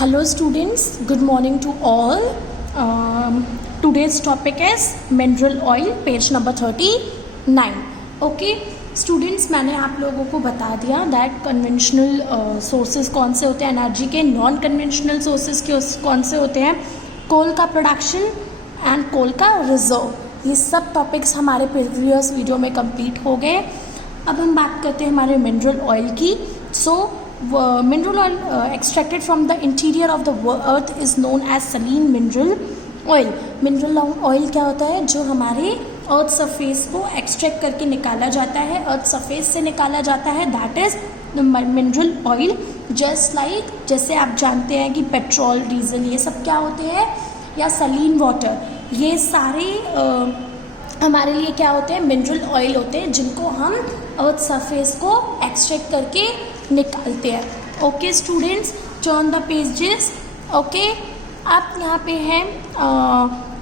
Hello students, good morning to all. Today's topic is mineral oil, page number 39. Okay students, मैंने आप लोगों को बता दिया दैट कन्वेंशनल सोर्सेज कौन से होते हैं एनर्जी के, नॉन कन्वेंशनल सोर्सेज के कौन से होते हैं, कोल का प्रोडक्शन एंड कोल का रिजर्व. ये सब टॉपिक्स हमारे प्रीवियस वीडियो में कंप्लीट हो गए. अब हम बात करते हैं हमारे मिनरल ऑयल की. Mineral oil extracted from the interior of the earth is known as saline mineral oil. Mineral oil क्या होता है? जो हमारे अर्थ सरफेस को एक्सट्रैक्ट करके निकाला जाता है, अर्थ सरफेस से निकाला जाता है, that is mineral oil. Just like जैसे आप जानते हैं कि पेट्रोल, डीजल ये सब क्या होते हैं, या सलीन वाटर, ये सारे हमारे लिए क्या होते हैं, मिनरल ऑयल होते हैं, जिनको हम अर्थ सरफेस को एक्सट्रैक्ट करके निकालते हैं. Okay students, turn the pages. Okay, आप यहाँ पे हैं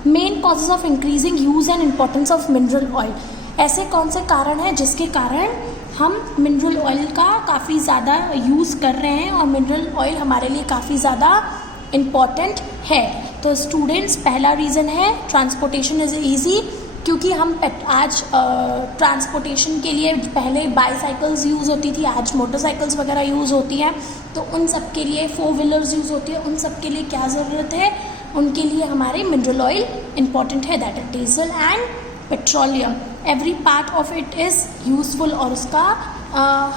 main causes of increasing use and importance of mineral oil. ऐसे कौन से कारण हैं जिसके कारण हम मिनरल ऑयल का काफ़ी ज़्यादा यूज़ कर रहे हैं और मिनरल ऑयल हमारे लिए काफ़ी ज़्यादा इम्पॉर्टेंट है. तो स्टूडेंट्स, पहला रीज़न है ट्रांसपोर्टेशन इज़ ईजी, क्योंकि हम आज ट्रांसपोर्टेशन के लिए पहले बाईसाइकिल्स यूज़ होती थी, आज मोटरसाइकिल्स वगैरह यूज़ होती हैं. तो उन सब के लिए 4 व्हीलर्स यूज़ होती है. उन सब के लिए क्या ज़रूरत है, उनके लिए हमारे मिनरल ऑयल इम्पॉर्टेंट है, that is diesel and petroleum. Every part of it is useful, और उसका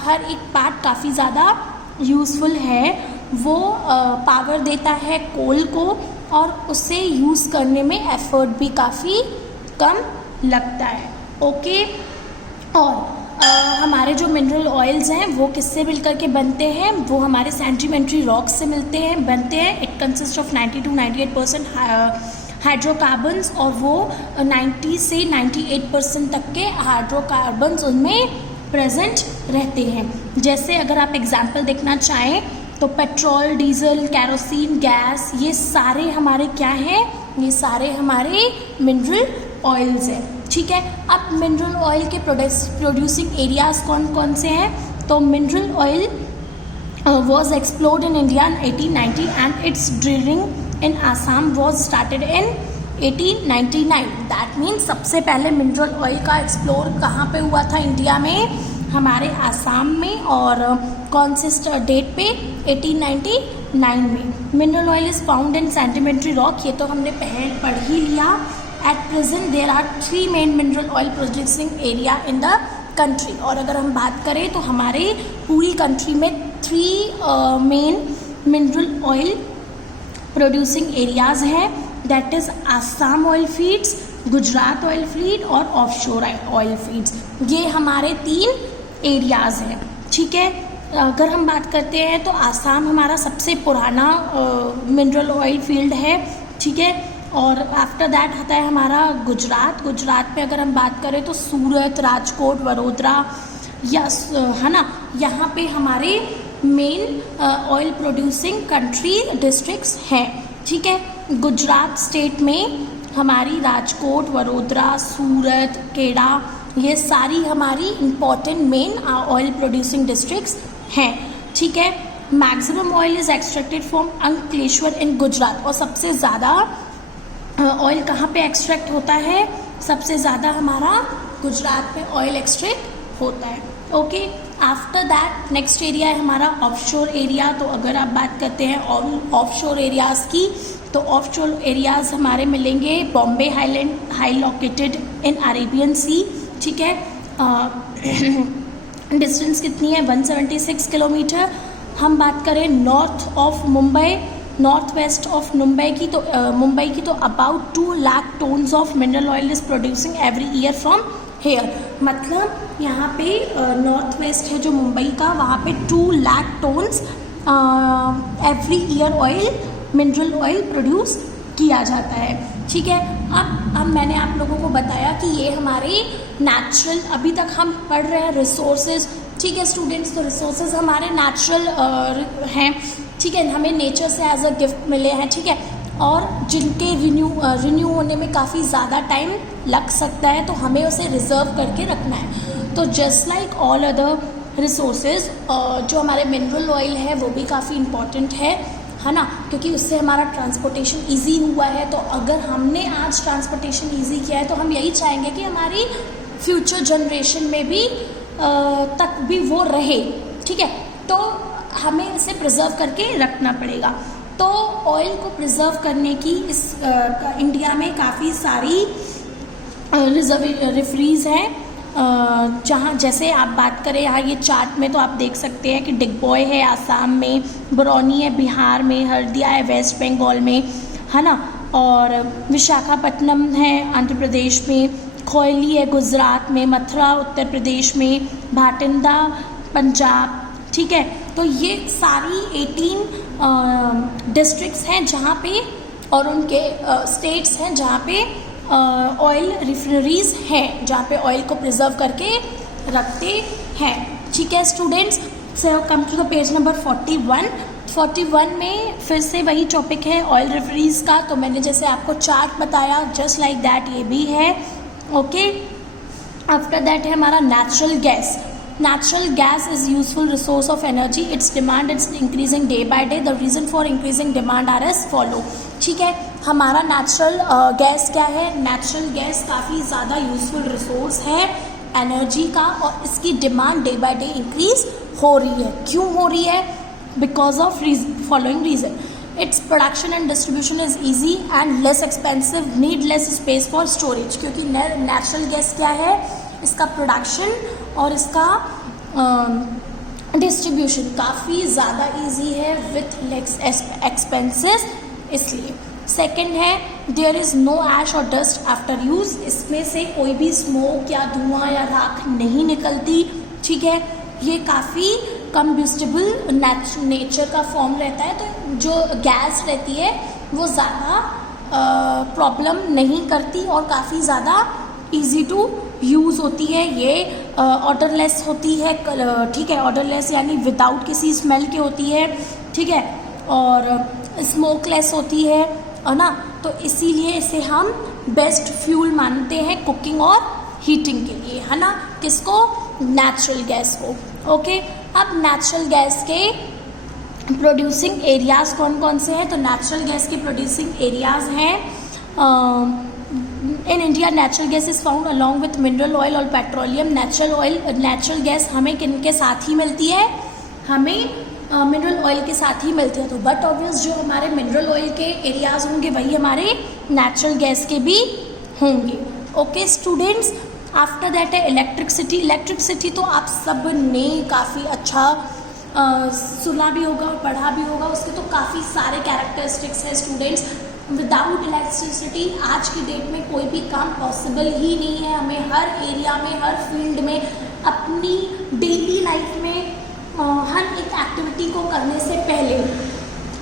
हर एक पार्ट काफ़ी ज़्यादा यूज़फुल है. वो पावर देता है कोल को, और उसे यूज़ करने में एफर्ट भी काफ़ी कम लगता है. ओके, और हमारे जो मिनरल ऑयल्स हैं वो किससे मिलकर के बनते हैं, वो हमारे सेडिमेंट्री रॉक्स से बनते हैं. It consist of 90 to 98% hydrocarbons, और वो 90 से 98% तक के हाइड्रोकार्बन्स उनमें प्रेजेंट रहते हैं. जैसे अगर आप एग्जाम्पल देखना चाहें तो पेट्रोल, डीजल, कैरोसिन, गैस, ये सारे हमारे क्या हैं, ये सारे हमारे मिनरल ऑयल्स हैं. ठीक है, अब मिनरल ऑयल के प्रोड्यूसिंग एरियाज़ कौन कौन से हैं. तो mineral oil was explored in India in 1890 and its drilling in Assam was started in 1899. That means सबसे पहले मिनरल ऑयल का एक्सप्लोर कहाँ पे हुआ था इंडिया में, हमारे आसाम में, और कौन से डेट पे, 1899 में. Mineral oil is found in sedimentary rock, ये तो हमने पहले पढ़ ही लिया. At present there are 3 main mineral oil producing area in the country. और अगर हम बात करें तो हमारे पूरी कंट्री में 3 main mineral oil producing areas हैं, that is Assam oil fields, Gujarat oil field और ऑफशोर ऑयल फील्ड्स. ये हमारे 3 एरियाज़ हैं. ठीक है, अगर हम बात करते हैं तो आसाम हमारा सबसे पुराना मिनरल ऑयल फील्ड है. ठीक है, और आफ्टर दैट आता है हमारा गुजरात. गुजरात में अगर हम बात करें तो सूरत, राजकोट, वडोदरा, या है ना, यहाँ पे हमारे main oil producing country districts हैं. ठीक है, गुजरात स्टेट में हमारी राजकोट, वडोदरा, सूरत, केड़ा, ये सारी हमारी important main oil producing districts हैं. ठीक है, maximum oil is extracted from Ankleshwar in Gujarat. और सबसे ज़्यादा ऑयल कहाँ पे एक्सट्रैक्ट होता है, सबसे ज़्यादा हमारा गुजरात में ऑयल एक्सट्रैक्ट होता है. Okay, after that next area है हमारा ऑफशोर एरिया. तो अगर आप बात करते हैं ऑफशोर एरियाज़ की, तो ऑफशोर एरियाज़ हमारे मिलेंगे Bombay highland, high located in Arabian sea. ठीक है, डिस्टेंस कितनी है, 176 किलोमीटर. हम बात करें north of Mumbai, north west of Mumbai की, तो मुंबई की, तो about 2 lakh tonnes of mineral oil is producing every year from here. मतलब यहाँ पे नॉर्थ वेस्ट है जो मुंबई का, वहाँ पे 2 lakh tonnes every year oil, mineral oil produce किया जाता है. ठीक है, अब मैंने आप लोगों को बताया कि ये हमारे नेचुरल, अभी तक हम पढ़ रहे हैं रिसोर्सेज. ठीक है स्टूडेंट्स, तो रिसोर्सेज हमारे नेचुरल हैं. ठीक है, हमें नेचर से एज अ गिफ्ट मिले हैं. ठीक है, और जिनके रिन्यू होने में काफ़ी ज़्यादा टाइम लग सकता है, तो हमें उसे रिजर्व करके रखना है. तो just like all other resources, जो हमारे मिनरल ऑयल है वो भी काफ़ी इम्पॉर्टेंट है. है ना, क्योंकि उससे हमारा ट्रांसपोर्टेशन इजी हुआ है। तो अगर हमने आज ट्रांसपोर्टेशन इजी किया है तो हम यही चाहेंगे कि हमारी फ्यूचर जनरेशन में भी तक भी वो रहे, ठीक है। तो हमें इसे प्रिजर्व करके रखना पड़ेगा। तो ऑयल को प्रिजर्व करने की इस इंडिया में काफ़ी सारी रिफरीज हैं, जहाँ जैसे आप बात करें यहाँ ये चार्ट में तो आप देख सकते हैं कि डिगबॉय है आसाम में, बरौनी है बिहार में, हल्दिया है वेस्ट बंगाल में, है ना, और विशाखापट्टनम है आंध्र प्रदेश में, कोयली है गुजरात में, मथुरा उत्तर प्रदेश में, भाटिंडा पंजाब, ठीक है। तो ये सारी 18 डिस्ट्रिक्ट्स हैं जहाँ पे, और उनके स्टेट्स हैं जहाँ पे ऑयल रिफिनरीज हैं, जहाँ पे ऑयल को प्रिजर्व करके रखते हैं, ठीक है students. So come to the page number 41 में फिर से वही टॉपिक है ऑयल रिफिनरीज का। तो मैंने जैसे आपको चार्ट बताया जस्ट लाइक दैट ये भी है, ओके। आफ्टर दैट है हमारा natural gas. Natural gas is useful resource of energy. Its demand is increasing day by day. The reason for increasing demand are as follow. ठीक है, हमारा natural gas क्या है? नेचुरल गैस काफ़ी ज़्यादा useful resource है एनर्जी का, और इसकी demand day by day increase हो रही है। क्यों हो रही है? Because of following reason. Its production and distribution is easy and less expensive, need less space for storage. क्योंकि नेचुरल गैस क्या है? इसका प्रोडक्शन और इसका डिस्ट्रीब्यूशन काफ़ी ज़्यादा इजी है विथ लेस एक्सपेंसेस, इसलिए। सेकंड है देयर इज़ नो ऐश और डस्ट आफ्टर यूज़। इसमें से कोई भी स्मोक या धुआं या राख नहीं निकलती, ठीक है। ये काफ़ी कम्बस्टिबल नेचर का फॉर्म रहता है, तो जो गैस रहती है वो ज़्यादा प्रॉब्लम नहीं करती और काफ़ी ज़्यादा ईजी टू यूज़ होती है। ये ऑडरलेस होती है, ठीक है, ऑडरलेस यानी विदाउट किसी स्मेल के होती है, ठीक है, और स्मोकलेस होती है ना। तो इसीलिए इसे हम बेस्ट फ्यूल मानते हैं कुकिंग और हीटिंग के लिए, है ना। किसको? नेचुरल गैस को, ओके। अब नेचुरल गैस के प्रोड्यूसिंग एरियाज़ कौन कौन से हैं? तो नेचुरल गैस के प्रोड्यूसिंग एरियाज़ हैं in India. Natural gas is found along with mineral oil और पेट्रोलियम। नेचुरल गैस हमें किन के साथ ही मिलती है? हमें मिनरल ऑयल के साथ ही मिलती है। तो बट ऑब्वियस जो हमारे मिनरल ऑयल के एरियाज़ होंगे वही हमारे नेचुरल गैस के भी होंगे, ओके स्टूडेंट्स। आफ्टर दैट है इलेक्ट्रिसिटी। इलेक्ट्रिसिटी तो आप सब ने काफ़ी अच्छा सुना भी होगा और पढ़ा भी होगा। उसके तो काफ़ी सारे कैरेक्टरिस्टिक्स हैं स्टूडेंट्स। विदाउट इलेक्ट्रिसिटी आज की डेट में कोई भी काम पॉसिबल ही नहीं है। हमें हर एरिया में, हर फील्ड में, अपनी डेली लाइफ में हर एक एक्टिविटी को करने से पहले,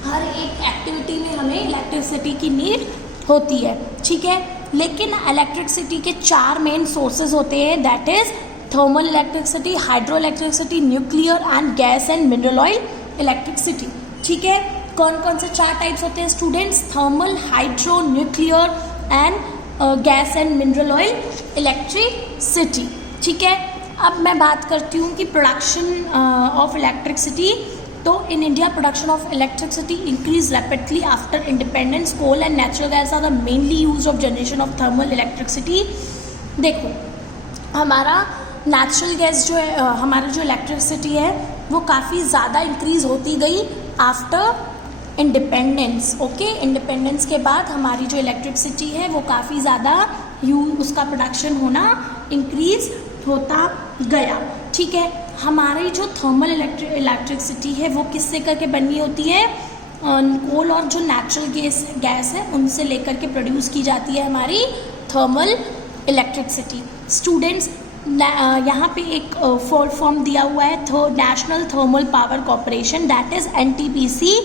हर एक एक्टिविटी में हमें इलेक्ट्रिसिटी की नीड होती है, ठीक है। लेकिन इलेक्ट्रिसिटी के 4 मेन सोर्सेज होते हैं, that is thermal electricity, hydro electricity, nuclear and gas and mineral oil electricity, ठीक है। कौन कौन से 4 टाइप्स होते हैं students? Thermal, hydro, nuclear and gas and mineral oil electricity, ठीक है। अब मैं बात करती हूँ कि प्रोडक्शन ऑफ इलेक्ट्रिसिटी। तो in India production of electricity increase rapidly after independence. Coal and natural gas are the mainly use of generation of thermal electricity. देखो हमारा नेचुरल गैस जो है, हमारी जो इलेक्ट्रिसिटी है वो काफ़ी ज़्यादा इंक्रीज होती गई आफ्टर इंडिपेंडेंस, ओके। इंडिपेंडेंस के बाद हमारी जो इलेक्ट्रिसिटी है वो काफ़ी ज़्यादा उसका प्रोडक्शन होना इंक्रीज होता गया, ठीक है। हमारी जो थर्मल इलेक्ट्रिसिटी है वो किससे करके बनी होती है? कोल और जो नेचुरल गैस है उनसे लेकर के प्रोड्यूस की जाती है हमारी थर्मल इलेक्ट्रिसिटी। स्टूडेंट्स यहाँ पे एक फुल फॉर्म दिया हुआ है national thermal power corporation, that is NTPC।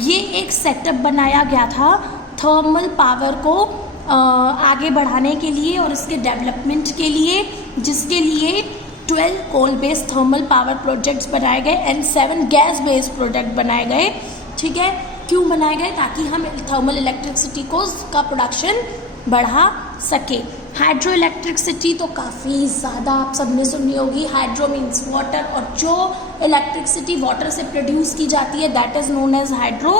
ये एक सेटअप बनाया गया था थर्मल पावर को आगे बढ़ाने के लिए और इसके डेवलपमेंट के लिए, जिसके लिए 12 coal based thermal power projects बनाए गए एंड 7 गैस बेस्ड प्रोजेक्ट बनाए गए, ठीक है। क्यों बनाए गए? ताकि हम थर्मल इलेक्ट्रिसिटी का प्रोडक्शन बढ़ा सके। हाइड्रो इलेक्ट्रिसिटी तो काफ़ी ज़्यादा आप सबने सुनी होगी। हाइड्रो मीन्स वाटर, और जो इलेक्ट्रिसिटी वाटर से प्रोड्यूस की जाती है that is known as hydro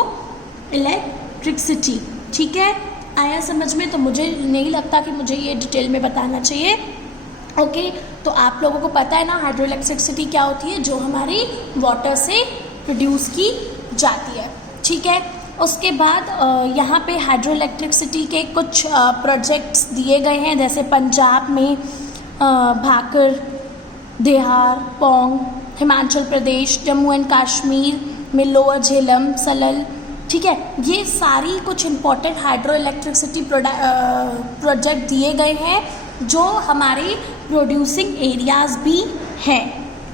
electricity. ठीक है, आया समझ में? तो मुझे नहीं लगता कि मुझे ये डिटेल में बताना चाहिए। ओके, तो आप लोगों को पता है ना हाइड्रो इलेक्ट्रिसिटी क्या होती है, जो हमारी वाटर से प्रोड्यूस की जाती है। ठीक है, उसके बाद यहाँ पे हाइड्रो इलेक्ट्रिसिटी के कुछ प्रोजेक्ट्स दिए गए हैं, जैसे पंजाब में भाकर, देहार, पौंग, हिमाचल प्रदेश, जम्मू एंड कश्मीर में लोअर झेलम, सलल। ठीक है, ये सारी कुछ इम्पोर्टेंट हाइड्रो इलेक्ट्रिसिटी प्रोजेक्ट दिए गए हैं जो हमारे प्रोड्यूसिंग एरियाज भी हैं।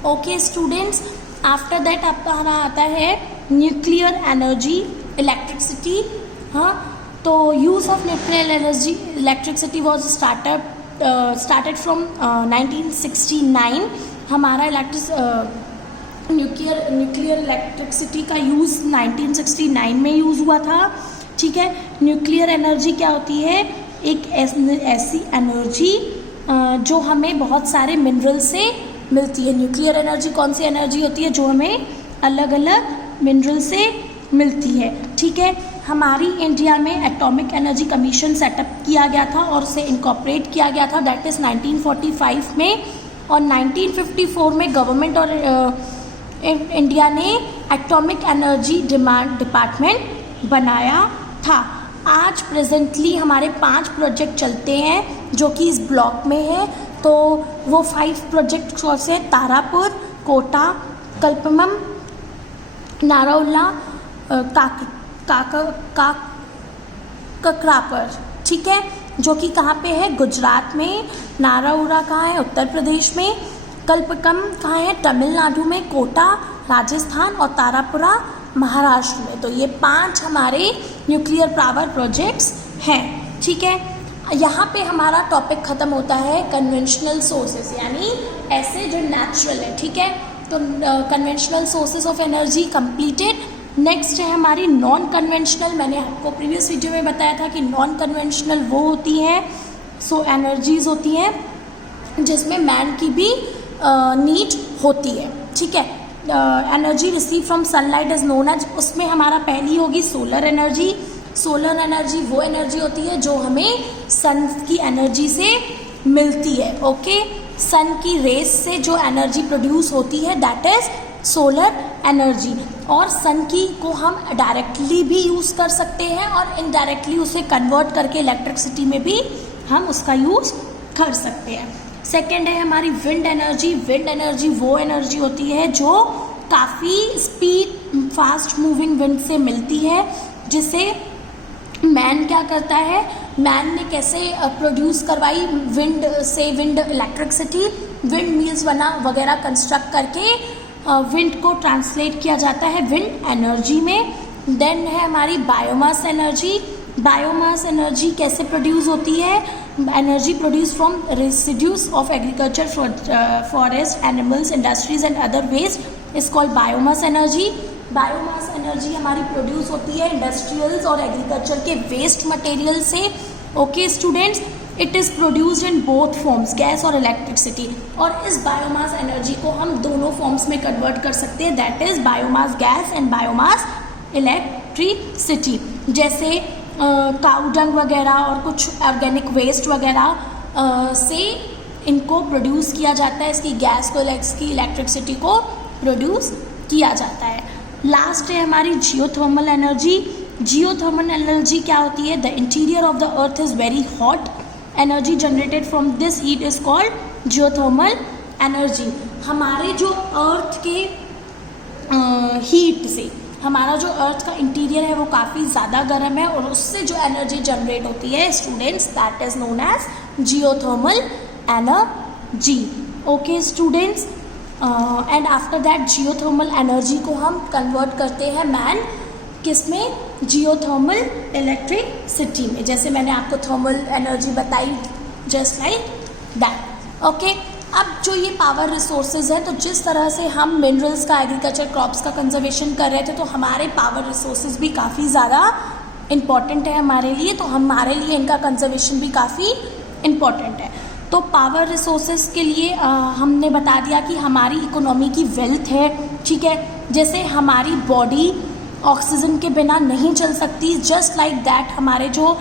ओके स्टूडेंट्स, आफ्टर दैट आपका आता है न्यूक्लियर एनर्जी इलेक्ट्रिसिटी। हाँ, तो use of nuclear energy electricity was started from 1969। हमारा न्यूक्लियर इलेक्ट्रिसिटी का यूज़ 1969 में यूज़ हुआ था। ठीक है, न्यूक्लियर एनर्जी क्या होती है? एक ऐसी एनर्जी जो हमें बहुत सारे मिनरल से मिलती है। न्यूक्लियर एनर्जी कौन सी एनर्जी होती है? जो हमें अलग अलग मिनरल से मिलती है। ठीक है, हमारी इंडिया में एटॉमिक एनर्जी कमीशन सेटअप किया गया था और उसे इनकॉर्पोरेट किया गया था, दैट इज़ 1945 में। और 1954 में गवर्नमेंट और इंडिया ने एटॉमिक एनर्जी डिमांड डिपार्टमेंट बनाया था। आज प्रेजेंटली हमारे 5 प्रोजेक्ट चलते हैं जो कि इस ब्लॉक में है। तो वो 5 प्रोजेक्ट कौन से? तारापुर, कोटा, कल्पमम, नारौला, ककरापर। ठीक है, जो कि कहाँ पे है? गुजरात में। नारौला कहाँ है? उत्तर प्रदेश में। कल्पकम कहाँ है? तमिलनाडु में। कोटा राजस्थान और तारापुरा महाराष्ट्र में। तो ये 5 हमारे न्यूक्लियर पावर प्रोजेक्ट्स हैं। ठीक है, यहाँ पे हमारा टॉपिक ख़त्म होता है कन्वेंशनल सोर्सेज, यानी ऐसे जो नेचुरल है। ठीक है, तो conventional sources of energy completed. Next है हमारी नॉन कन्वेंशनल। मैंने आपको प्रीवियस वीडियो में बताया था कि नॉन कन्वेंशनल वो होती हैं एनर्जीज होती हैं जिसमें मैन की भी नीड होती है। ठीक है, energy receive from sunlight is known as, उसमें हमारा पहली होगी सोलर एनर्जी। सोलर एनर्जी वो एनर्जी होती है जो हमें सन की एनर्जी से मिलती है। ओके, सन की रेस से जो एनर्जी प्रोड्यूस होती है दैट इज सोलर एनर्जी। और सन की को हम डायरेक्टली भी यूज़ कर सकते हैं और इनडायरेक्टली उसे कन्वर्ट करके इलेक्ट्रिसिटी में भी हम उसका यूज़ कर सकते हैं। सेकेंड है हमारी विंड एनर्जी। विंड एनर्जी वो एनर्जी होती है जो काफ़ी स्पीड फास्ट मूविंग विंड से मिलती है, जिसे मैन क्या करता है, मैन ने कैसे प्रोड्यूस करवाई विंड से, विंड इलेक्ट्रिसिटी, विंड मिल्स वगैरह कंस्ट्रक्ट करके विंड को ट्रांसलेट किया जाता है विंड एनर्जी में। देन है हमारी बायोमास एनर्जी। बायोमास एनर्जी कैसे प्रोड्यूस होती है? Energy produce from residues of agriculture, forest, animals, industries and other waste is called biomass energy. Biomass energy हमारी प्रोड्यूस होती है इंडस्ट्रियल्स और एग्रीकल्चर के वेस्ट मटेरियल से। Okay students, it is produced in both forms, gas और electricity. और इस biomass energy को हम दोनों फॉर्म्स में कन्वर्ट कर सकते हैं, that is biomass gas and biomass electricity. जैसे काऊ डंग वगैरह और कुछ ऑर्गेनिक वेस्ट वगैरह से इनको प्रोड्यूस किया जाता है, इसकी गैस को, इसकी इलेक्ट्रिसिटी को प्रोड्यूस किया जाता है। लास्ट है हमारी जियोथर्मल एनर्जी। जियोथर्मल एनर्जी क्या होती है? The interior of the earth is very hot, energy generated from this heat is called geothermal energy. हमारे जो अर्थ के हीट से, हमारा जो अर्थ का इंटीरियर है वो काफ़ी ज़्यादा गर्म है और उससे जो एनर्जी जनरेट होती है students, that is known as geothermal energy. Okay students, and after that geothermal energy को हम कन्वर्ट करते हैं मैन किसमें? जियोथर्मल इलेक्ट्रिसिटी में। जैसे मैंने आपको थर्मल एनर्जी बताई, जस्ट लाइक दैट। ओके, अब जो ये पावर रिसोर्सेज है, तो जिस तरह से हम मिनरल्स का, एग्रीकल्चर क्रॉप्स का कंजर्वेशन कर रहे थे, तो हमारे पावर रिसोर्सेज भी काफ़ी ज़्यादा इम्पॉर्टेंट है हमारे लिए, तो हमारे लिए इनका कंजर्वेशन भी काफ़ी इम्पॉर्टेंट है। तो पावर रिसोर्सेज के लिए हमने बता दिया कि हमारी इकोनॉमी की वेल्थ है। ठीक है, जैसे हमारी बॉडी ऑक्सीजन के बिना नहीं चल सकती। जस्ट लाइक दैट हमारे जो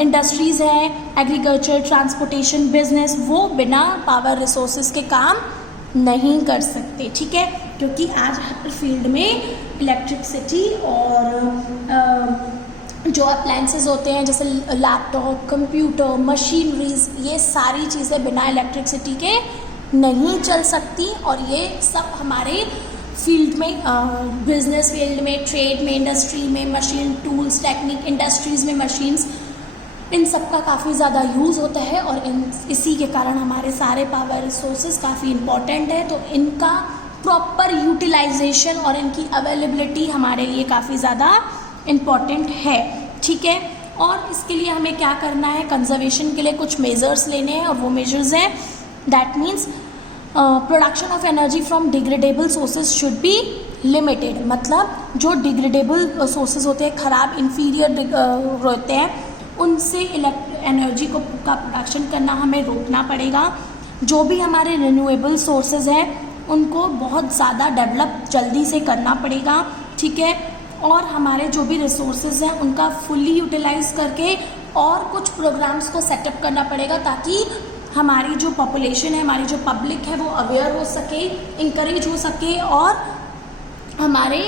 इंडस्ट्रीज़ हैं, एग्रीकल्चर, ट्रांसपोर्टेशन, बिजनेस, वो बिना पावर रिसोर्सेज के काम नहीं कर सकते, ठीक है, क्योंकि आज हर फील्ड में इलेक्ट्रिसिटी और जो अप्लायंसेस होते हैं जैसे लैपटॉप, कंप्यूटर, मशीनरीज, ये सारी चीज़ें बिना इलेक्ट्रिसिटी के नहीं चल सकती। और ये सब हमारे फील्ड में, बिजनेस फील्ड में, ट्रेड में, इंडस्ट्री में, मशीन टूल्स, टेक्निक, इंडस्ट्रीज़ में मशीन्स, इन सब का काफ़ी ज़्यादा यूज़ होता है और इसी के कारण हमारे सारे पावर रिसोर्सेज काफ़ी इम्पॉर्टेंट है। तो इनका प्रॉपर यूटिलाइजेशन और इनकी अवेलेबिलिटी हमारे लिए काफ़ी ज़्यादा इम्पॉर्टेंट है, ठीक है। और इसके लिए हमें क्या करना है, कंजर्वेशन के लिए कुछ मेजर्स लेने हैं और वो मेजर्स हैं, that means production of energy from degradable sources should be limited. मतलब जो डिग्रेडेबल सोर्सेज होते हैं, ख़राब इन्फीरियर होते हैं, उनसे एनर्जी का प्रोडक्शन करना हमें रोकना पड़ेगा। जो भी हमारे रिन्यूएबल सोर्सेज हैं उनको बहुत ज़्यादा डेवलप जल्दी से करना पड़ेगा, ठीक है। और हमारे जो भी रिसोर्सेज हैं उनका फुल्ली यूटिलाइज करके और कुछ प्रोग्राम्स को सेटअप करना पड़ेगा ताकि हमारी जो पॉपुलेशन है, हमारी जो पब्लिक है, वो अवेयर हो सके, इंकरेज हो सके और हमारे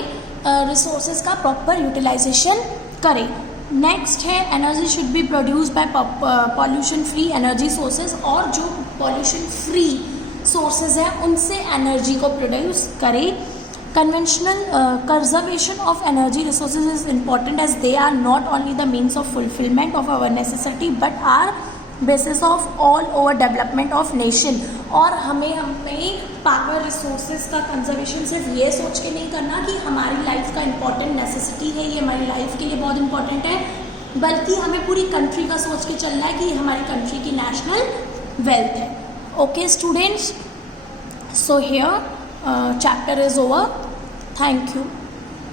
रिसोर्सेज का प्रॉपर यूटिलाइजेशन करे। नेक्स्ट है energy should be produce by pollution free energy sources. और जो पॉल्यूशन फ्री सोर्सेज हैं उनसे एनर्जी को प्रोड्यूस करे। Conventional conservation of energy resources is important as they are not only the means of fulfillment of our necessity but are basis of all over development of nation। और हमें power resources का conservation सिर्फ ये सोच के नहीं करना कि हमारी लाइफ का इम्पॉर्टेंट नेसेसिटी है, ये हमारी लाइफ के लिए बहुत इम्पॉर्टेंट है, बल्कि हमें पूरी कंट्री का सोच के चलना है कि हमारी कंट्री की नेशनल वेल्थ है। Okay students, so here chapter is over. Thank you.